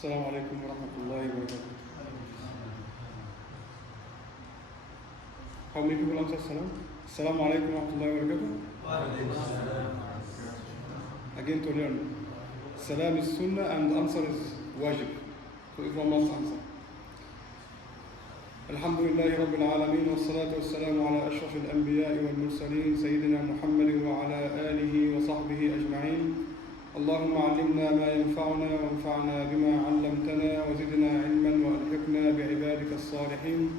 السلام عليكم ورحمة الله وبركاته. How many people answer salam? Assalamu alaikum wa rahmatullahi wa barakatuh. Again to learn. Salam is sunnah and answer is wajib. So everyone must answer. الحمد لله رب العالمين والصلاة والسلام على أشرف الأنبياء والمرسلين سيدنا محمد وعلى آله وصحبه أجمعين. اللهم علمنا ما ينفعنا وانفعنا بما علمتنا وزدنا علما وألحقنا بعبادك الصالحين.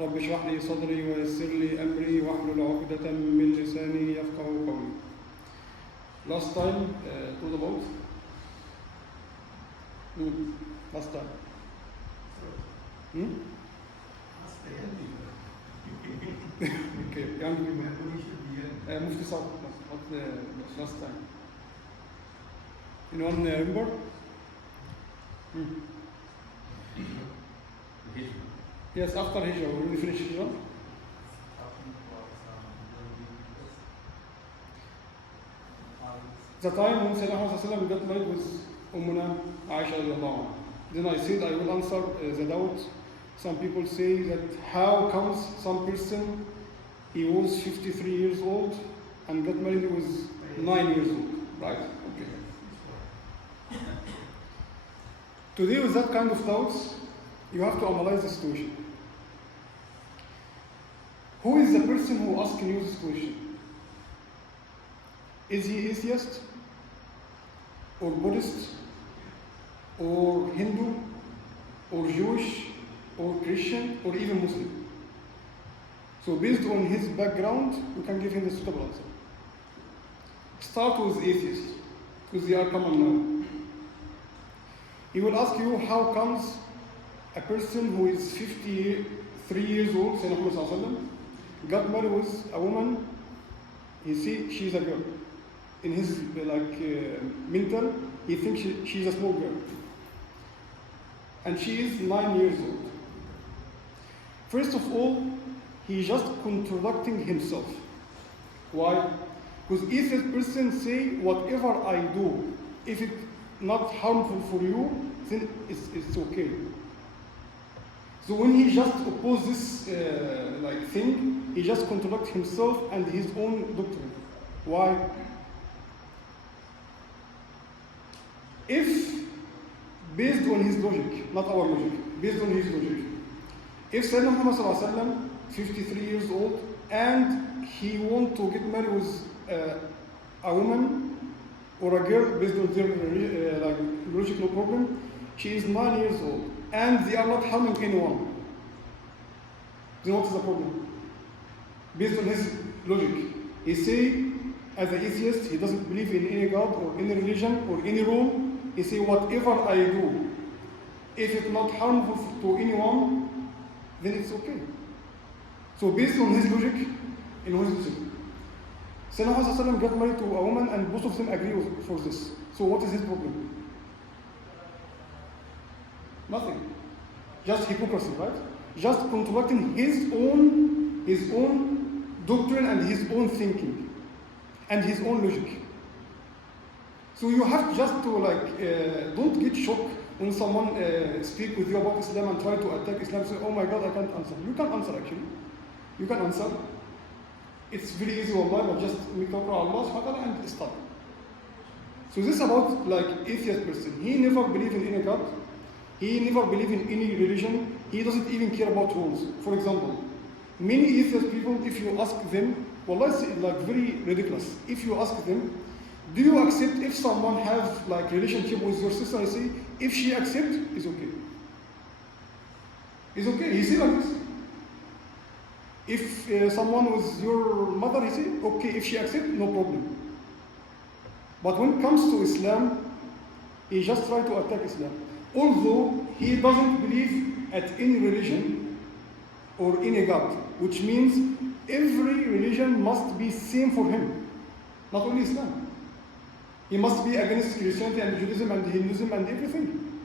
رب اشرح لي صدري ويسر لي أمري واحلل عقدة من لساني يفقهوا قولي. Last time to the boat. Last time. Okay, young people. Mufti Saab, not last time. Anyone remember? Yes, after Hijrah, when we finish Hijrah. The time when Sayyidina Muhammad got married with Ummuna Aisha radiallahu anha. Then I said I will answer the doubt. Some people say that how comes some person, he was 53 years old and got married when he was 9 years old, right? Okay. To deal with that kind of doubts, you have to analyze the situation. Who is the person who asking you this question? Is he atheist, or Buddhist, or Hindu, or Jewish, or Christian, or even Muslim? So based on his background, we can give him the suitable answer. Start with atheist, because they are common now. He will ask you, how comes a person who is 53 years old, Sayyidina Muhammad sallallahu alaihi wasallam, got married with a woman, you see, she's a girl. In his mental, he thinks she's a small girl. And she is 9 years old. First of all, he's just contradicting himself. Why? Because if a person say, whatever I do, if it's not harmful for you, then it's okay. So when he just opposes this thing, he just contradicts himself and his own doctrine. Why? If, based on his logic, not our logic, based on his logic, if Sayyidina Muhammad sallallahu alaihi wasallam, 53 years old, and he want to get married with a woman or a girl based on their logic, no problem, she is 9 years old, and they are not harming anyone, then what is the problem? Based on his logic, he say, as an atheist, he doesn't believe in any God or any religion or any rule. He say, whatever I do, if it's not harmful to anyone, then it's okay. So based on his logic, in his logic, Sayyidina Muhammad got married to a woman and both of them agree for this. So what is his problem? Nothing. Just hypocrisy, right? Just contradicting his own doctrine and his own thinking and his own logic. So you have just to don't get shocked when someone speak with you about Islam and try to attack Islam. Say, oh my God, I can't answer. You can answer actually. You can answer. It's very easy, wallahi, but just make tawakal on Allah subhanahu wa ta'ala and stop. So this is about atheist person. He never believed in any God. He never believed in any religion. He doesn't even care about rules. For example, many atheist people, if you ask them, wallahi, it's very ridiculous. If you ask them, do you accept if someone has relationship with your sister? I say, if she accepts, it's okay. It's okay. He say like this. If someone was your mother, he say, okay, if she accepts, no problem. But when it comes to Islam, he just try to attack Islam. Although he doesn't believe at any religion or any God, which means every religion must be same for him, not only Islam. He must be against Christianity and Judaism and Hinduism and everything.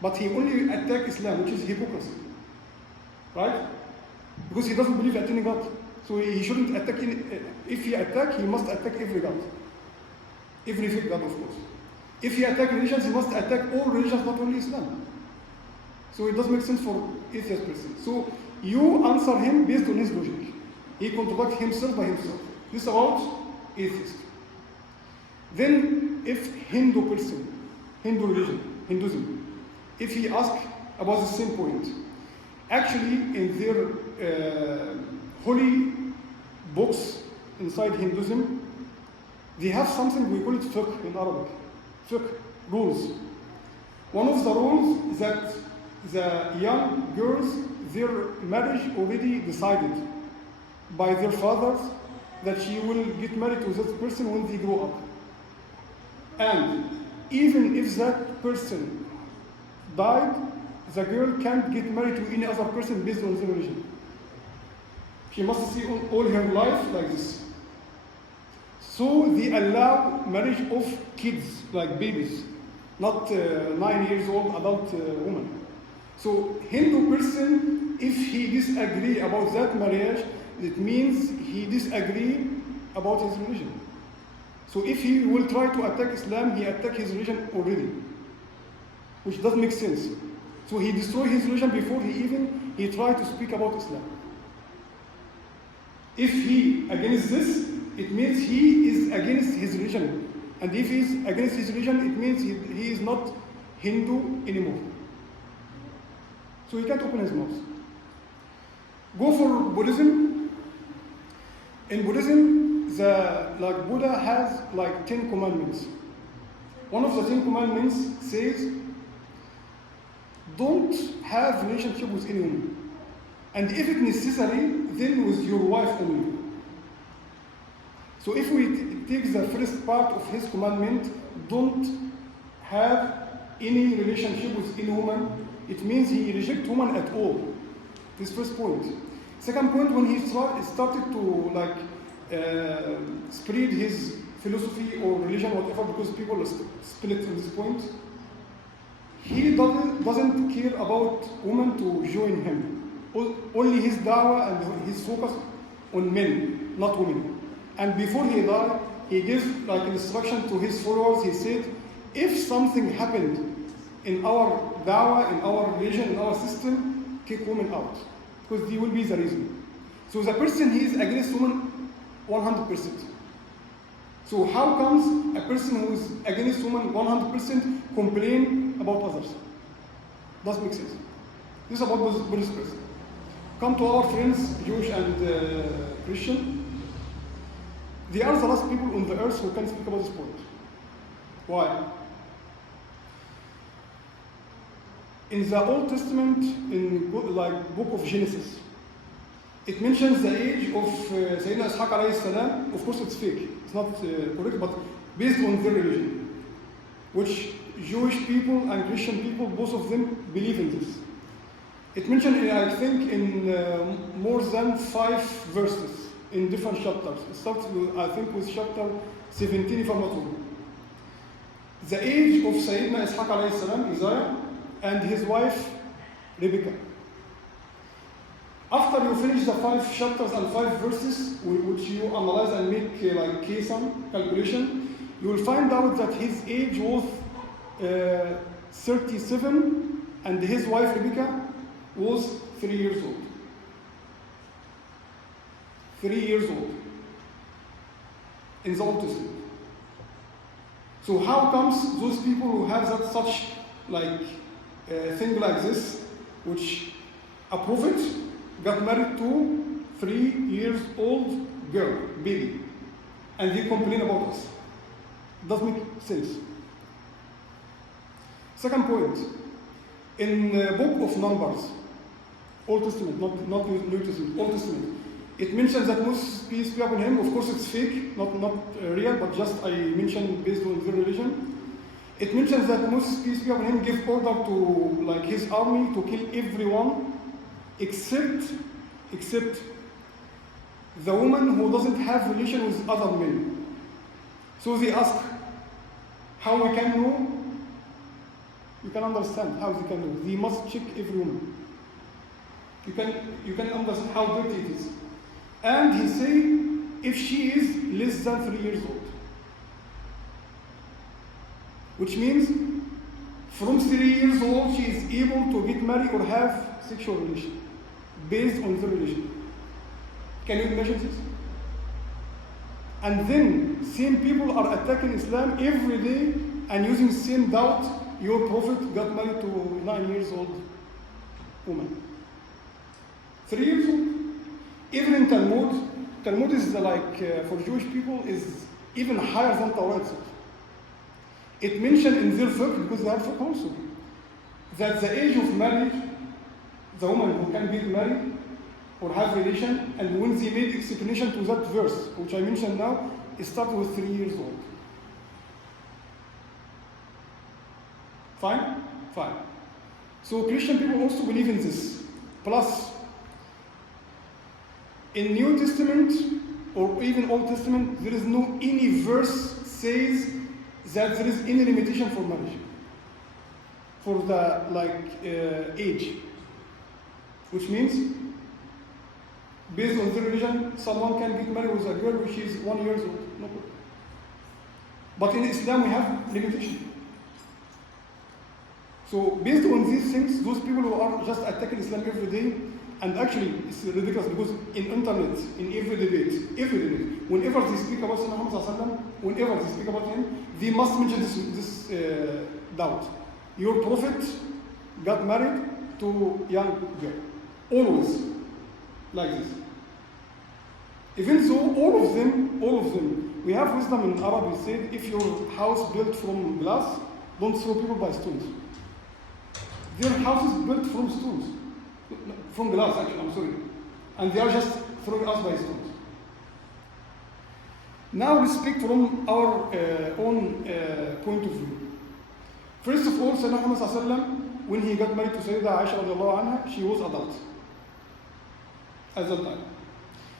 But he only attack Islam, which is hypocrisy. Right? Because he doesn't believe at any God. So he shouldn't attack any, if he attack, he must attack every God. Every fake God, of course. If he attacks religions, he must attack all religions, not only Islam. So it doesn't make sense for atheist person. So you answer him based on his logic. He contradicts himself by himself. This is about atheist. Then if Hindu person, Hindu religion, Hinduism, if he asks about the same point, actually in their holy books inside Hinduism, they have something we call it fiqh in Arabic. Fiqh, rules. One of the rules is that the young girls, their marriage already decided by their fathers that she will get married to that person when they grow up. And even if that person died, the girl can't get married to any other person based on their religion. She must see all her life like this. So they allow marriage of kids, like babies, not 9 years old adult woman. So Hindu person, if he disagree about that marriage, it means he disagree about his religion. So if he will try to attack Islam, he attack his religion already, which doesn't make sense. So he destroyed his religion before he tried to speak about Islam. If he against this, it means he is against his religion. And if he is against his religion, it means he is not Hindu anymore. So he can't open his mouth. Go for Buddhism. In Buddhism, Buddha has 10 commandments. One of the 10 commandments says, don't have relationship with anyone. And if it's necessary, then with your wife only. So if we take the first part of his commandment, don't have any relationship with any woman, it means he rejects woman at all. This first point. Second point, when he started to spread his philosophy or religion, whatever, because people split in this point, he doesn't care about women to join him. Only his dawah and his focus on men, not women. And before he died, he gave instruction to his followers. He said, if something happened in our dawah, in our religion, in our system, kick women out, because they will be the reason. So the person he is against women 100%. So how comes a person who is against women 100% complain about others? Doesn't make sense. This is about Buddhist person. Come to our friends, Jewish and Christian. They are the last people on the earth who can speak about this point. Why? In the Old Testament, in book of Genesis, it mentions the age of Sayyidina Ishaq alayhi salam. Of course it's fake, it's not correct, but based on their religion, which Jewish people and Christian people, both of them believe in this. It mentioned, I think, in more than 5 verses in different chapters. It starts with, I think, with chapter 17, if I'm not wrong. The age of Sayyidina Ishaq alayhi salam, Isaiah, and his wife, Rebecca. After you finish the 5 chapters and 5 verses, which you analyze and make calculation, you will find out that his age was 37, and his wife, Rebecca, was 3 years old. 3 years old in the Old Testament. So how comes those people who have such thing like this, which a prophet got married to 3 years old girl, baby, and they complain about us? Doesn't make sense. Second point, in the book of Numbers, Old Testament, not New Testament, Old Testament, it mentions that Moses, peace be upon him, of course it's fake, not real, but just I mentioned based on their religion. It mentions that Moses, peace be upon him, gave order to his army to kill everyone except the woman who doesn't have relation with other men. So they ask, how we can know? You can understand how they can know. They must check every woman. You can understand how dirty it is. And he say, if she is less than 3 years old. which means from 3 years old she is able to get married or have sexual relation based on the religion. Can you imagine this? And then same people are attacking Islam every day and using the same doubt. Your prophet got married to 9 years old woman. 3 years old. Even in Talmud is for Jewish people is even higher than Torah itself. It mentioned in their fiqh, because they have fiqh also, that the age of marriage, the woman who can get married or have relation, and when they made explanation to that verse, which I mentioned now, it started with 3 years old. Fine? Fine. So Christian people also believe in this. Plus, in New Testament or even Old Testament, there is no any verse says that there is any limitation for marriage, for the age, which means based on the religion, someone can get married with a girl which is 1 year old, no problem. But in Islam we have limitation. So based on these things, those people who are just attacking Islam every day, and actually it's ridiculous because in internet, in every debate, whenever they speak about Sayyidina Muhammad, whenever they speak about him, they must mention this doubt. Your prophet got married to young girl. Always like this. Even so, all of them, we have wisdom in Arab. We said, if your house built from glass, don't throw people by stones. Their house is built from stones. From glass, actually, I'm sorry. And they are just throwing us by stones. Now we speak from our own point of view. First of all, Sayyidina Muhammad, when he got married to Sayyidah Aisha radiallahu anha, she was adult at that time.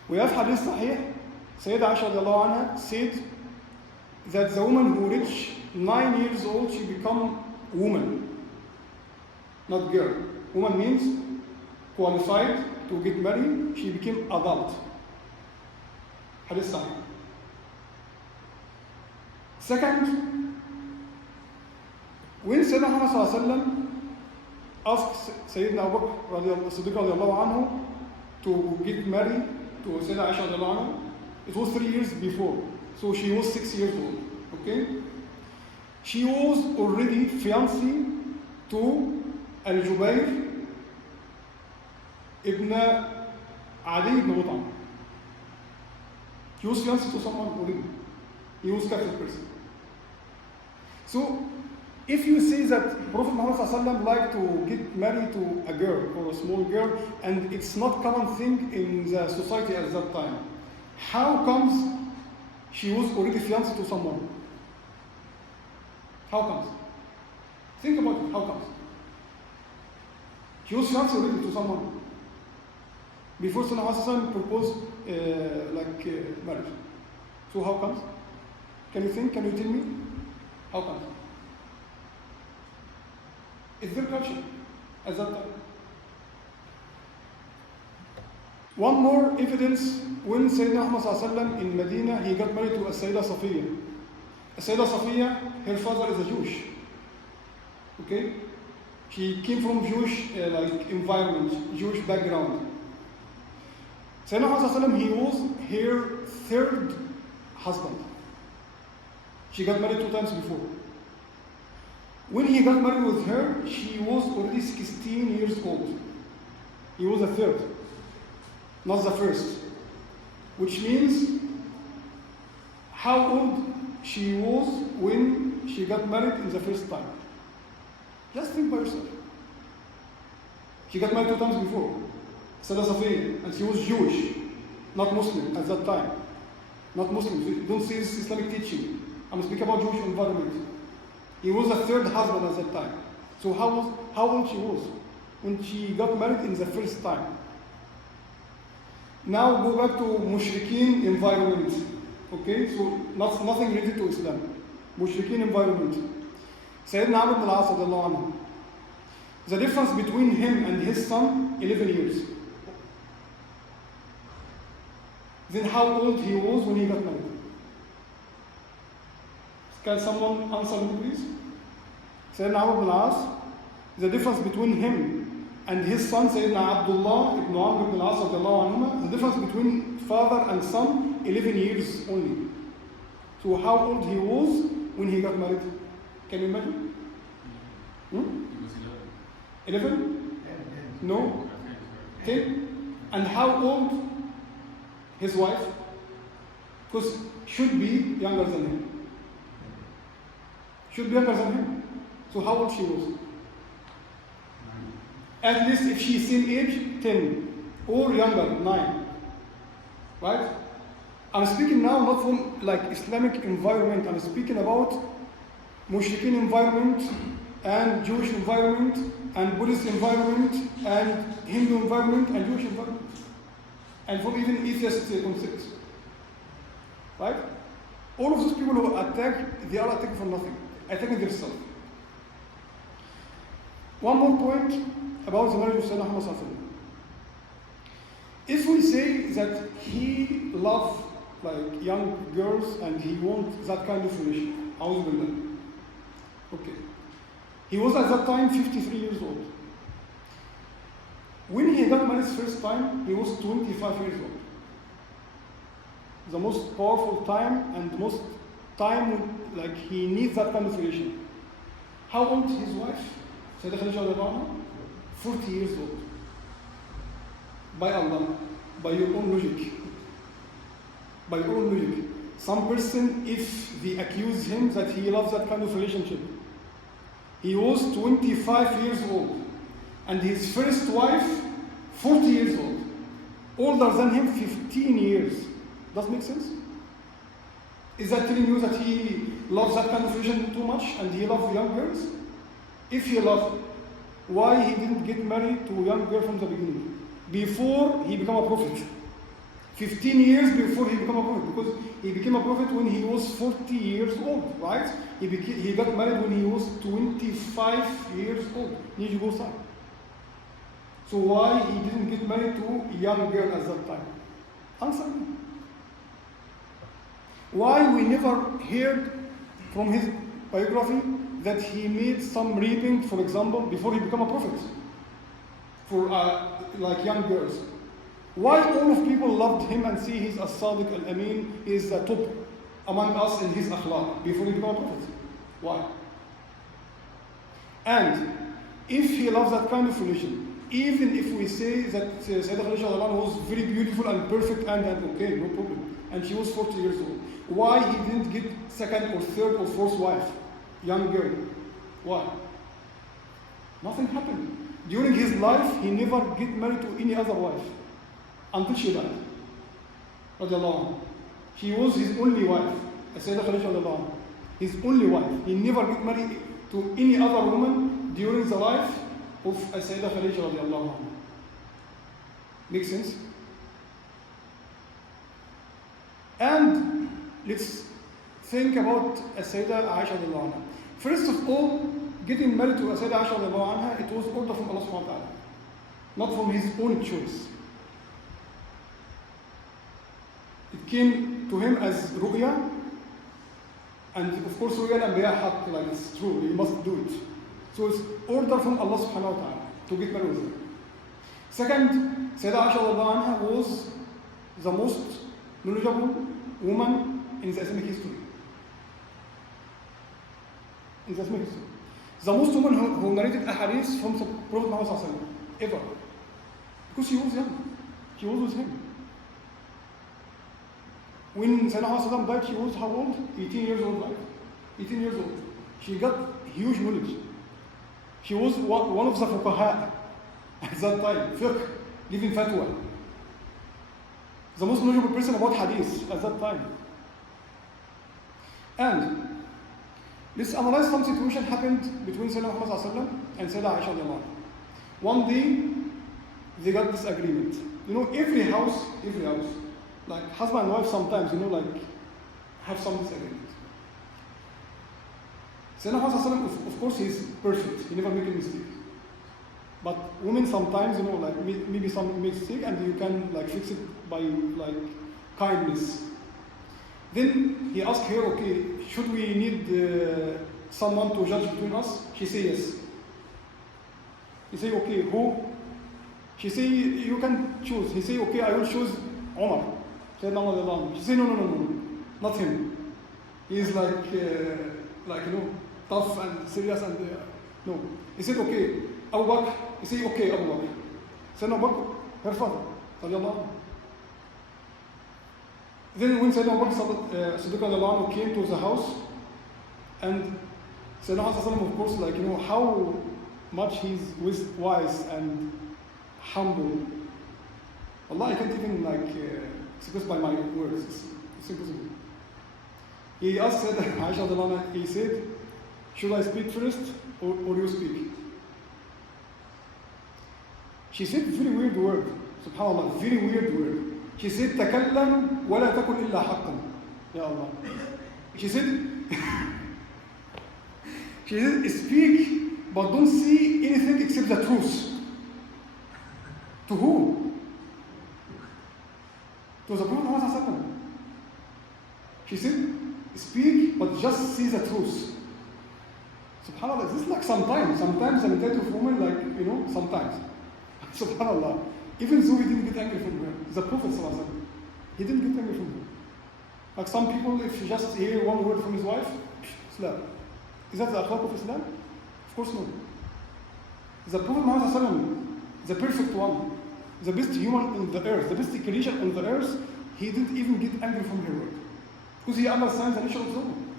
We have hadith sahih. Sayyidah Aisha radiallahu anha said that the woman who reached 9 years old, she become woman, not girl. Woman means qualified to get married, she became adult. Hadith sahih. Second, when Sayyidina Muhammad asked Sayyidina Abu Bakr Siddiq radiallahu anhu to get married to Sayyidina Aisha radiallahu anha, it was 3 years before, so she was 6 years old. Okay, she was already fiancée to Al-Jubayr ibn Adi ibn Mut'im. He was fiancé to someone already. He was a Catholic person. So, if you say that Prophet Muhammad liked to get married to a girl or a small girl, and it's not common thing in the society at that time, how comes she was already fiancé to someone? How comes? Think about it. How comes? She was fiancé already to someone before Sayyidina Muhammad proposed marriage. So how comes? Can you think? Can you tell me? How comes? It's their culture at that time. One more evidence, when Sayyidina Muhammad in Medina, he got married to a Sayyidah Safiya. A Sayyidah Safiya, her father is a Jewish. Okay? She came from Jewish environment, Jewish background. Sayyidina Muhammad, he was her third husband. She got married 2 times before. When he got married with her, she was already 16 years old. He was the third, not the first. Which means how old she was when she got married in the first time. Just think by yourself. She got married 2 times before. Sayyidah Safiya, and she was Jewish, not Muslim at that time. Not Muslim. Don't say this Islamic teaching. I'm speaking about Jewish environment. He was the third husband at that time. So how old she was when she got married in the first time? Now go back to Mushrikeen environment. Okay, so nothing related to Islam. Mushrikeen environment. Sayyidina Amr ibn al-As radiallahu anhu. The difference between him and his son, 11 years. Then how old he was when he got married? Can someone answer me, please? Sayyidina Amr ibn al-As, the difference between him and his son, Sayyidina Abdullah ibn Amr ibn al-As, the difference between father and son, 11 years only. So how old he was when he got married? Can you imagine? He was 11. 11? No? 10? And how old his wife? Because should be younger than him. Should be younger than him. So how old she was? At least if she's same age, 10. Or younger, 9. Right? I'm speaking now not from like Islamic environment. I'm speaking about Mushrikeen environment and Jewish environment and Buddhist environment and Hindu environment and Jewish environment. And from even atheist concepts. Right? All of those people who attack, they are attacking for nothing. Attacking themselves. One more point about the marriage of Sayyidina Muhammad sallallahu alaihi wasallam. If we say that he loved like young girls and he wants that kind of relationship, okay. He was at that time 53 years old. When he got married first time, he was 25 years old. The most powerful time and the most time like he needs that kind of relation. How old is his wife? Sayyidah Khadija radiallahu anha? 40 years old. By Allah, by your own logic. By your own logic. Some person, if they accuse him that he loves that kind of relationship, he was 25 years old. And his first wife, 40 years old. Older than him, 15 years. Does it make sense? Is that telling you that he loves that kind of relationship too much and he loves young girls? If he loved, why he didn't get married to a young girl from the beginning? Before he became a prophet. 15 years before he became a prophet. Because he became a prophet when he was 40 years old, right? He got married when he was 25 years old. Need you go side. So why he didn't get married to a young girl at that time? Answer me. Why we never heard from his biography that he made some raping, for example, before he became a prophet for like young girls? Why all of people loved him and see he's as-Sadiq al-Amin, he's the top among us in his akhlaq before he became a prophet? Why? And if he loves that kind of religion, even if we say that Sayyidah Khadija was very beautiful and perfect and okay, no problem, and she was 40 years old, why he didn't get second or third or fourth wife, young girl? Why? Nothing happened. During his life, he never get married to any other wife until she died. She was his only wife, Sayyidah Khadija, his only wife. He never get married to any other woman during the life of Sayyidah Khadija. Make sense? And let's think about Sayyidah Aisha. First of all, getting married to Sayyidah Aisha, it was order from Allah subhanahu wa ta'ala, not from his own choice. It came to him as ru'ya, and of course ru'ya al-anbiya haqq, like it's true, you must do it. So it's order from Allah subhanahu wa ta'ala to get married with her. Second, Sayyidah Aisha was the most knowledgeable woman in the Islamic history. In the Islamic history. The most woman who narrated a hadith from the Prophet Muhammad ever. Because she was young. She was with him. When Sayyidina died, she was how old? 18 years old, right? 18 years old. She got huge knowledge. She was one of the fuqaha at that time, fiqh, giving fatwa. The most knowledgeable person about hadith at that time. And let's analyze some situation happened between Sayyidina Muhammad and Sayyidah Aisha. One day, they got this agreement. You know, every house, like husband and wife sometimes, like have some disagreement. Sayyidina Muhammad, of course, he's perfect. He never make a mistake. But women sometimes, like maybe some mistake, and you can like fix it by like kindness. Then he asked her, okay, should we need someone to judge between us? She say yes. He say, okay, who? She say, you can choose. He say, okay, I will choose Omar. Sayyidina Umar radiallahu anhu. She say, no, not him. He is like tough and serious and no. He said, okay, Abu Bakr. He say, okay, Abu Bakr. Sayyidina Abu Bakr, her father, radiallahu anhu. Then when Sayyidina Abu Bakr Siddiq radiallahu anhu came to the house, and Sayyidina Muhammad, of course, how much he's wise and humble. Allah, I can't even express by my words. It's impossible. He asked Aisha radiallahu anha, he said, should I speak first or you speak? She said very weird word. Subhanallah, very weird word. She said, تكلم ولا تكن إلا حقا. Ya Allah. She said, speak, but don't see anything except the truth. To who? To the Prophet Muhammad. She said, speak, but just see the truth. Subhanallah, this is like sometimes the mentality of women, sometimes. Subhanallah. Even though he didn't get angry from her, the Prophet he didn't get angry from her. Like some people, if you just hear one word from his wife, Islam. Is that the akhlaq of Islam? Of course not. The Prophet Muhammad, the perfect one, the best human on the earth, the best creation on the earth, he didn't even get angry from her word. Because he understands the nature of the woman.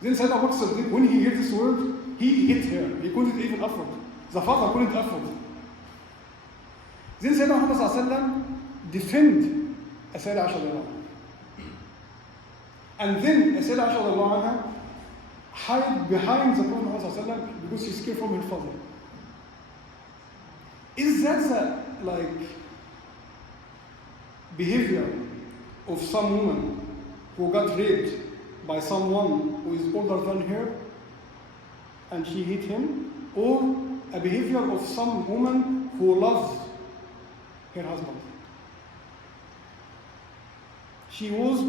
Then Sayyidina Abu Bakr, when he heard this word, he hit her. He couldn't even afford. The father couldn't afford. Then Sayyidina Muhammad defend Sayyidina Aisha radiallahu anha. And then Sayyidina Aisha radiallahu anha hide behind the Prophet Muhammad because she's scared from her father. Is that the behavior of some woman who got raped by someone who is older than her and she hit him, or a behavior of some woman who loves her husband? She was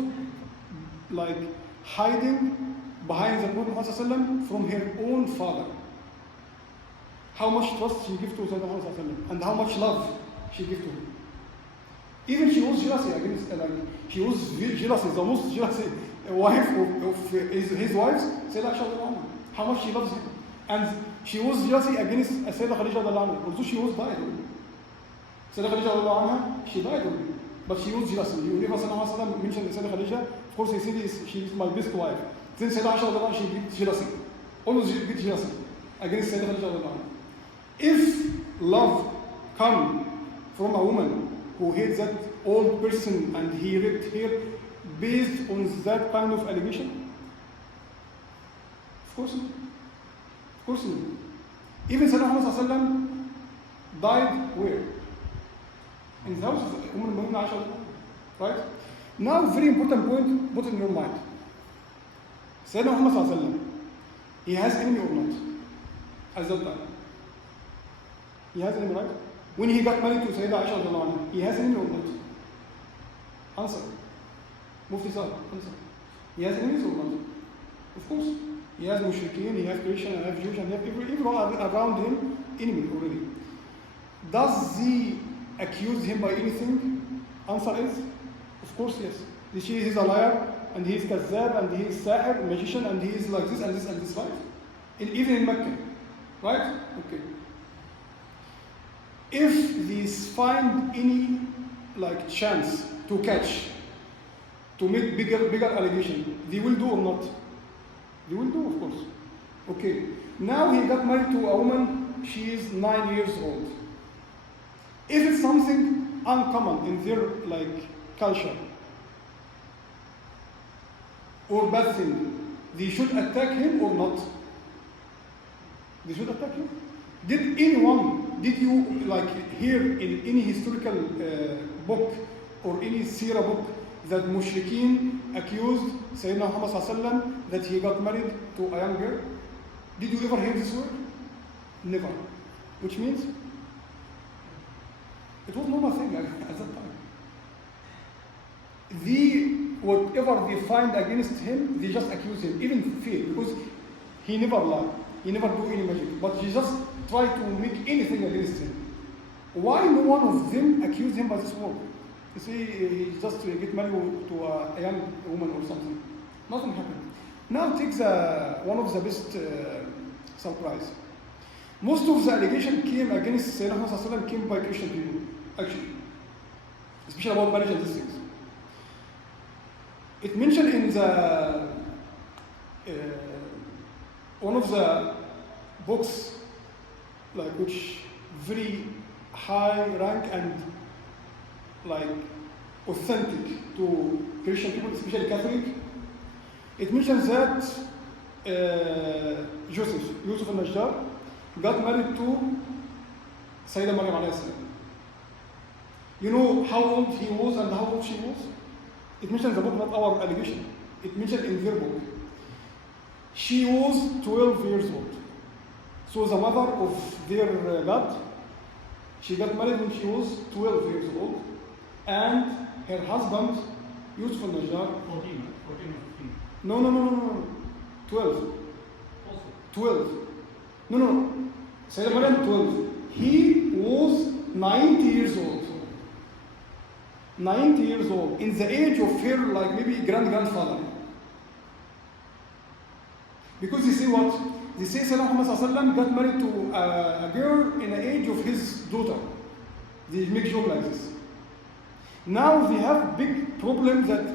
hiding behind the Prophet Muhammad from her own father. How much trust she gave to the Prophet and how much love she gave to him. Even she was jealousy against, she was jealousy, the most jealousy wife of his wives, Sayyidah Aisha. How much she loves him. And she was jealousy against Sayyidah Khadija, although she was died. Sayyidah Khadija, she died already. But she was jealousy. Whenever Sallallahu mentioned Sayyidah Khadija, of course he said she is my best wife. Then Sayyidah Aisha, she gets jealousy. Always gets jealousy against Sayyidah Khadija. If love comes from a woman who hates that old person and he raped her based on that kind of allegation? Of course not. Of course not. Even Sayyidina Muhammad died where? In the house of Aisha. Right? Now, very important point, put in your mind. Sayyidina Muhammad, he has enemy or not? At that time. He has enemy, right? When he got married to Sayyidah Aisha, he has enemy or not? Answer. Mufti Sir, answer. He has enemies or not? Of course. He has Mushrikeen, he has Christian, he has Jewish, and he has everyone around him enemy already. Does he accuse him by anything? Answer is, of course, yes. He is a liar, and he is kazzab, and he is sahir, magician, and he is like this and this and this, right? Even in Mecca, right? Okay. If these find any chance to catch, to make bigger allegation, they will do or not? They will do, of course. Okay. Now he got married to a woman, she is 9 years old. If it's something uncommon in their culture or bad thing, they should attack him or not? They should attack him. Did you hear in any historical book or any seerah book that Mushrikeen accused Sayyidina Muhammad that he got married to a young girl? Did you ever hear this word? Never. Which means it was normal thing at that time. Whatever they find against him, they just accuse him, even fear, because He never lie. He never do any magic. But he just try to make anything against him. Why no one of them accused him by this word? You see, he just get married to a young woman or something. Nothing happened. Now take one of the best surprise. Most of the allegation came against Sayyidina Muhammad came by Christian people, actually. Especially about marriage and these things. It mentioned in the one of the books, like which very high rank and like authentic to Christian people, especially Catholic. It mentions that Yusuf al-Najjar, got married to Sayyida Maryam alayhi salam. You know how old he was and how old she was? It mentions in the book, not our allegation. It mentioned in their book. She was 12 years old. So the mother of their God, she got married when she was 12 years old. And her husband, Yusuf al-Najjar, 14 or 15. No. 12. Also. 12. No. Sayyidina Maryam 12. He was 90 years old. 90 years old. In the age of her, like maybe grandfather. Because they say what? They say Sayyidina Muhammad got married to a girl in the age of his daughter. They make joke like this. Now they have big problem that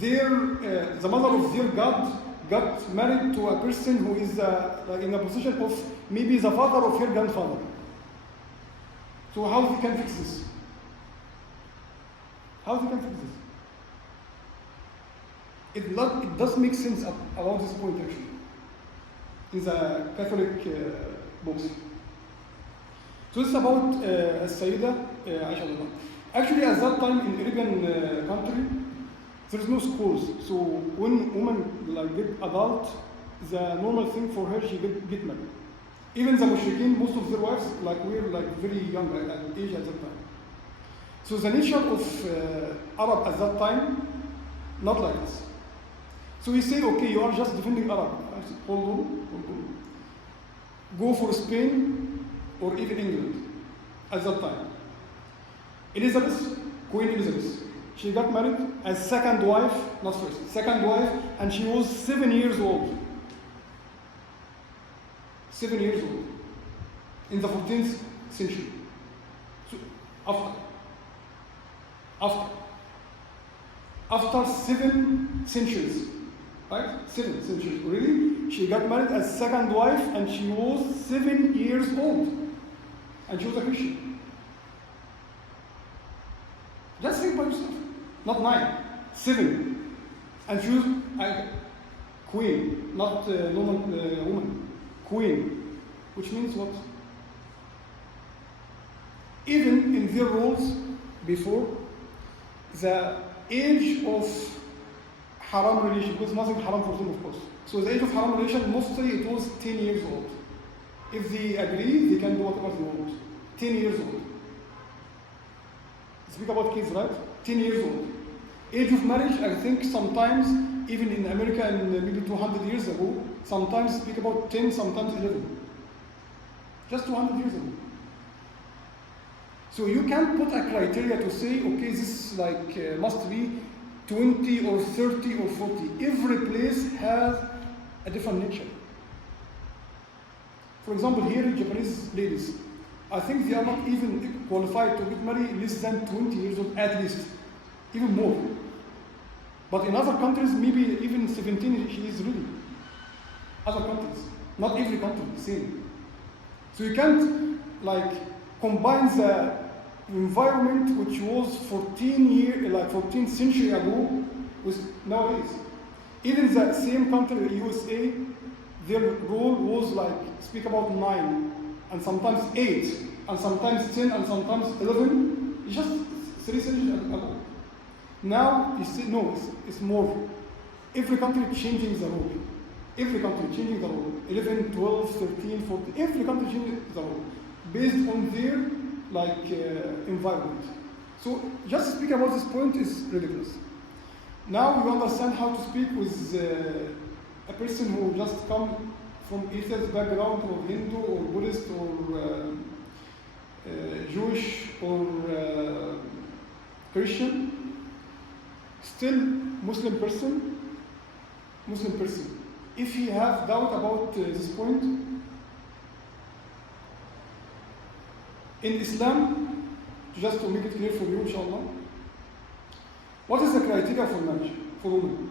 the mother of their God got married to a person who is like in a position of maybe the father of her grandfather. So how they can fix this? How they can fix this? It does make sense about this point actually. In the Catholic books. So it's about Sayyida Aisha. Actually, at that time in Arabian country, there is no schools. So when women like get adult, the normal thing for her, she get married. Even the mushrikeen, most of their wives were very young at age at that time. So the nature of Arab at that time, not like this. So we say, okay, you are just defending Arab. I said, hold on. Go for Spain or even England at that time. Elizabeth, Queen Elizabeth, she got married as second wife, not first, second wife, and she was 7 years old. 7 years old. In the 14th century. So after 7 centuries, right? 7 centuries, really? She got married as second wife and she was 7 years old. And she was a Christian. Just think by yourself. Not 9, 7. And she was a queen, not a normal woman. Queen. Which means what? Even in their rules before, the age of haram relation, because nothing haram for them, of course. So the age of haram relation, mostly it was 10 years old. If they agree, they can do whatever they want. 10 years old. Speak about kids, right? 10 years old. Age of marriage, I think sometimes, even in America and maybe 200 years ago, sometimes speak about 10, sometimes 11. Just 200 years ago. So you can't put a criteria to say, okay, this must be 20 or 30 or 40. Every place has a different nature. For example, here Japanese ladies, I think they are not even qualified to get married less than 20 years old at least, even more. But in other countries, maybe even 17 she is ready. Other countries, not every country, same. So you can't combine the environment which was 14th century ago with nowadays. Even the same country, USA, their rule was speak about 9, and sometimes 8, and sometimes 10, and sometimes 11. It's just 3 centuries ago. Now you see, no, it's more. Every country changing the rule. Every country changing the rule. 11, 12, 13, 14. Every country changing the rule based on their environment. So just speak about this point is ridiculous. Now you understand how to speak with a person who just come from atheist background or Hindu or Buddhist or Jewish or Christian, still Muslim person, if he have doubt about this point, in Islam, just to make it clear for you, inshallah, what is the criteria for marriage for women?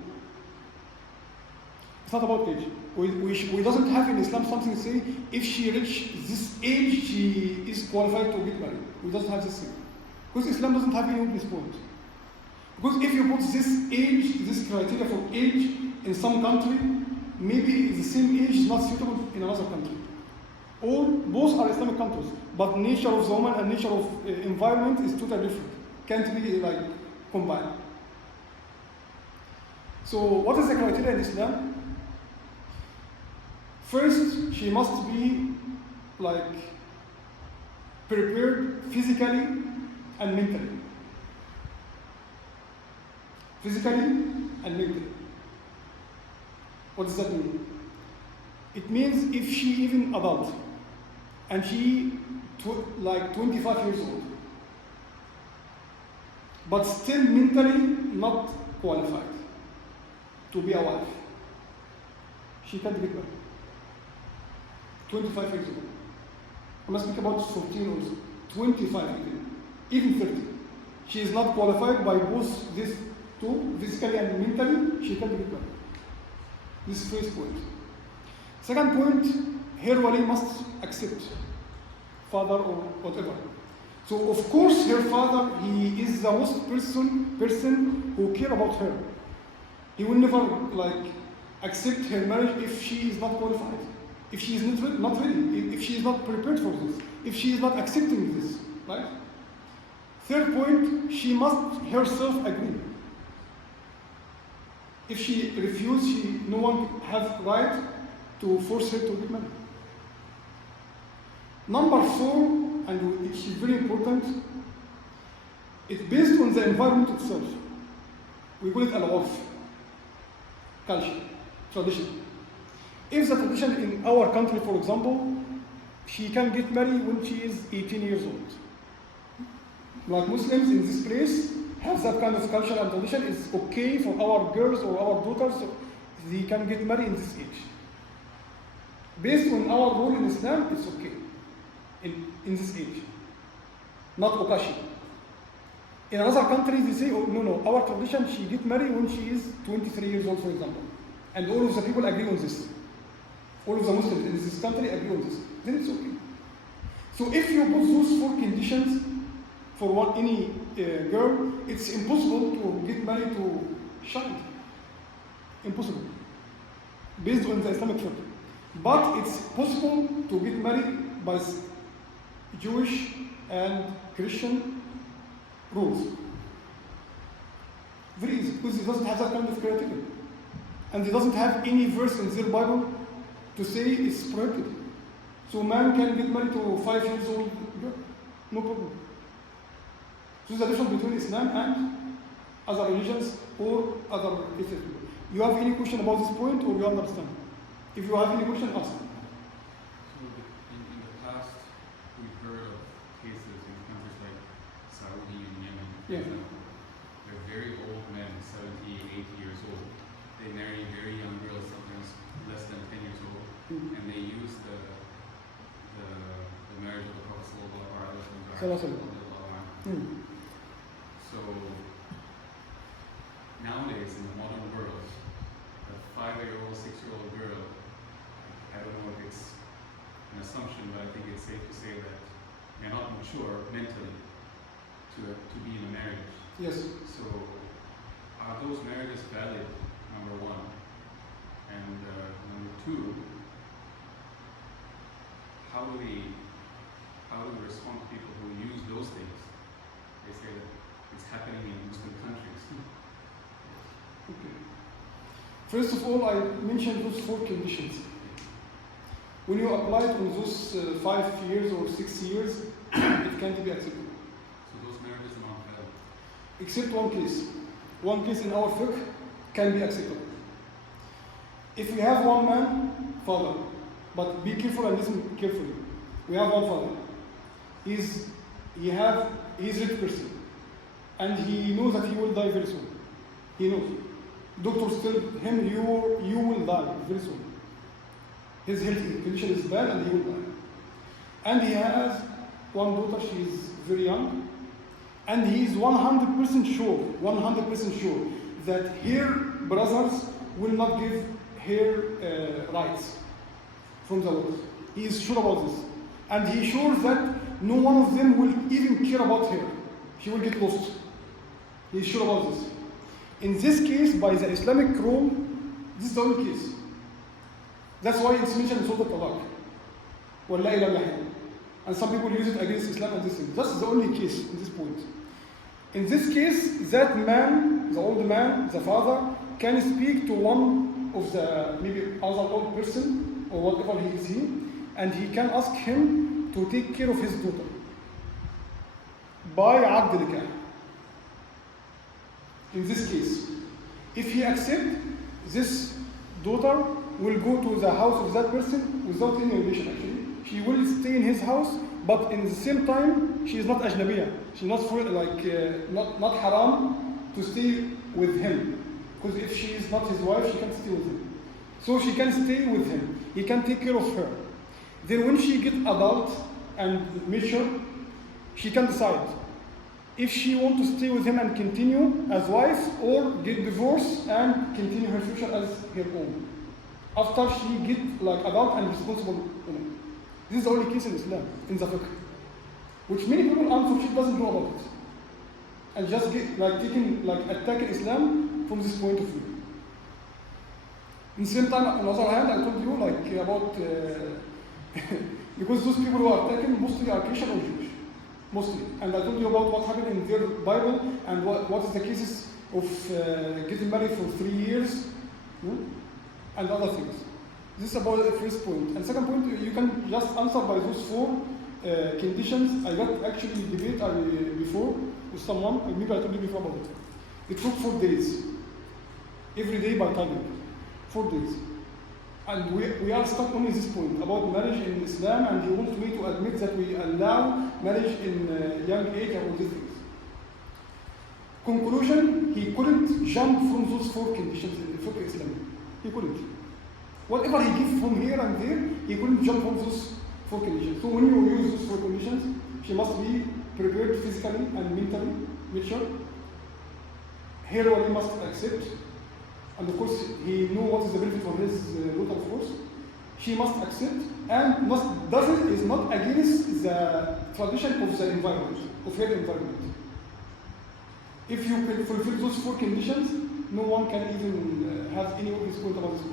It's not about age. We doesn't have in Islam something to say if she reaches this age she is qualified to get married. We doesn't have this thing. Because Islam doesn't have any of this point. Because if you put this age, this criteria for age in some country, maybe the same age is not suitable in another country. Or both are Islamic countries, but nature of the woman and nature of environment is totally different. Can't be like combined. So what is the criteria in Islam? First, she must be like prepared physically and mentally. Physically and mentally. What does that mean? It means if she even adult and she like 25 years old, but still mentally not qualified to be a wife, she can't get married. 25 years old. I must speak about 14 or 25 even 30. She is not qualified by both these two, physically and mentally, she can't get married. This is first point. Second point, her wali must accept father or whatever. So of course her father, he is the most person who care about her. He will never like accept her marriage if she is not qualified, if she is not ready, if she is not prepared for this, if she is not accepting this, right? Third point, she must herself agree. If she refuses, no one has right to force her to get married. Number 4, and which is very important, it's based on the environment itself. We call it al-urf, culture, tradition. If the tradition in our country, for example, she can get married when she is 18 years old. Like Muslims in this place have that kind of culture and tradition. It's okay for our girls or our daughters, so they can get married in this age. Based on our rule in Islam, it's okay in this age, not okashi. In another country, they say, oh, no, our tradition, she get married when she is 23 years old, for example. And all of the people agree on this. All of the Muslims in this country agree on this. Then it's okay. So if you put those 4 conditions for any girl, it's impossible to get married to child. Impossible. Based on the Islamic faith. But it's possible to get married by Jewish and Christian rules. Very easy, because it doesn't have that kind of criteria. And it doesn't have any verse in their Bible to say it's prohibited. So man can get married to 5 years old girl, no problem. So the difference between Islam and other religions or other atheists. You have any question about this point, or you understand? If you have any question, ask. So in the past, we've heard of cases in countries like Saudi and Yemen, for example. They're very old men, 70, 80 years old. They marry very young girls, sometimes less than 10 years old, and they use the marriage of the Prophet sallallahu alaihi wasallam. So nowadays in the modern world, a 5-year-old, 6-year-old girl, I don't know if it's an assumption, but I think it's safe to say that they're not mature mentally to be in a marriage. Yes. So are those marriages valid? Number 1, and number 2, how do we respond to people who use those things? They say that it's happening in Muslim countries. Okay. First of all, I mentioned those 4 conditions. When you apply it on those 5 years or 6 years, it can't be acceptable. So those marriages are not valid? Except one case. One case in our fiqh can be acceptable. If we have one man, father, But be careful and listen carefully. We have one father. He's a rich person, and he knows that he will die very soon. He knows. Doctors tell him you will die very soon. His health condition is bad and he will die. And he has one daughter, she is very young, and he is 100% sure that her brothers will not give her rights from the world. He is sure about this. And he is sure that no one of them will even care about her. She will get lost. He is sure about this. In this case, by the Islamic rule, this is the only case. That's why it's mentioned in Surah Al-Talaq. وَلَا إِلَى اللَّهِ. And some people use it against Islam and this thing. That's the only case in this point. In this case, that man, the old man, the father, can speak to one of the maybe other old person or whatever he is, and he can ask him to take care of his daughter by عقد nikah. In this case, if he accepts, this daughter will go to the house of that person without any relation actually. She will stay in his house, but in the same time, she is not ajnabiya. She's not not haram to stay with him. Because if she is not his wife, she can't stay with him. So she can stay with him. He can take care of her. Then when she gets adult and mature, she can decide if she wants to stay with him and continue as wife, or get divorced and continue her future as her own. After she gets adult and responsible woman. This is the only case in Islam, in the fiqh, which many people unfortunately doesn't know about it, and just get attacking Islam from this point of view. In the same time, on the other hand, I told you about because those people who are attacking mostly are Christian or Jewish, mostly, and I told you about what happened in their Bible and what is the cases of getting married for 3 years, and other things. This is about the first point. And second point, you can just answer by those 4 conditions. I got actually debate before with someone, maybe I told you before about it. It took 4 days. Every day by timing. 4 days. And we are stuck only this point about marriage in Islam, and he wants me to admit that we allow marriage in young age and all these things. Conclusion, he couldn't jump from those 4 conditions in the fiqh Islam. He couldn't. Whatever he gives from here and there, he couldn't jump from those 4 conditions. So when you use those 4 conditions, she must be prepared physically and mentally, mature. Her what he must accept. And of course, he knows what is the benefit for his daughter, of course. She must accept and is not against the tradition of the environment, of her environment. If you can fulfill those 4 conditions, no one can even have any of this point about this.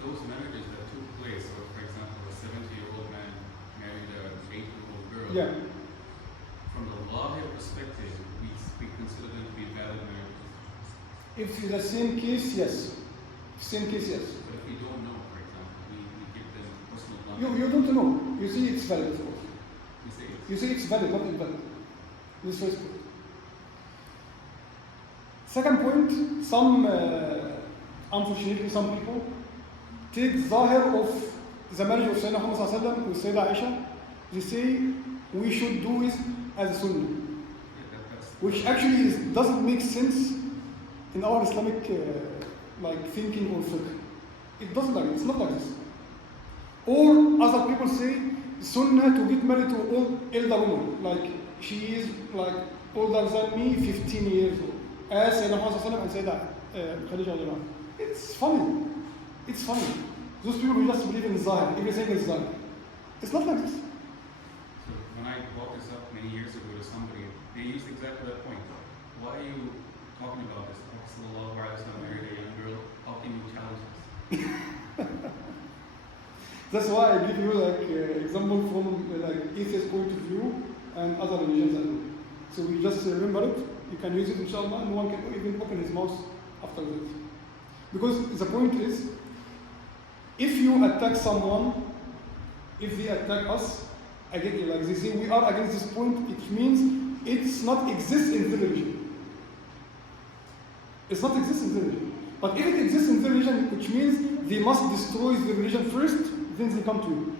Those marriages that took place, so for example, a 70-year-old man married an 8-year-old girl. Yeah. From the law perspective, we consider them to be valid marriages. If it's the same case, yes. Same case, yes. But if we don't know, for example, we give them personal knowledge. You don't know. You see it's valid. You say it's valid, not invalid. This first point. Second point, unfortunately, some people take zahir of the marriage of Sayyidina Muhammad sallallahu alaihi wasallam with Sayyidah Aisha. They say we should do it as a sunnah, which actually doesn't make sense in our Islamic thinking or fiqh. It doesn't like it. It's not like this. Or other people say sunnah to get married to an elder woman, like she is older than me, 15 years old, as Sayyidina Muhammad sallallahu alaihi wasallam and Sayyidah Khadija. It's funny. It's funny. Those people who just believe in Zahir, everything is Zahir. It's not like this. So when I brought this up many years ago to somebody, they used exactly that point. Why are you talking about this? Prophet married a young girl. How can you challenge this? That's why I give you example from atheist point of view and other religions as well. So we just remember it. You can use it, inshallah. No one can even open his mouth after that. Because the point is, if you attack someone, if they attack us, again, like they say, we are against this point, it means it's not exist in the religion. It's not exist in the religion. But if it exists in the religion, which means they must destroy the religion first, then they come to you.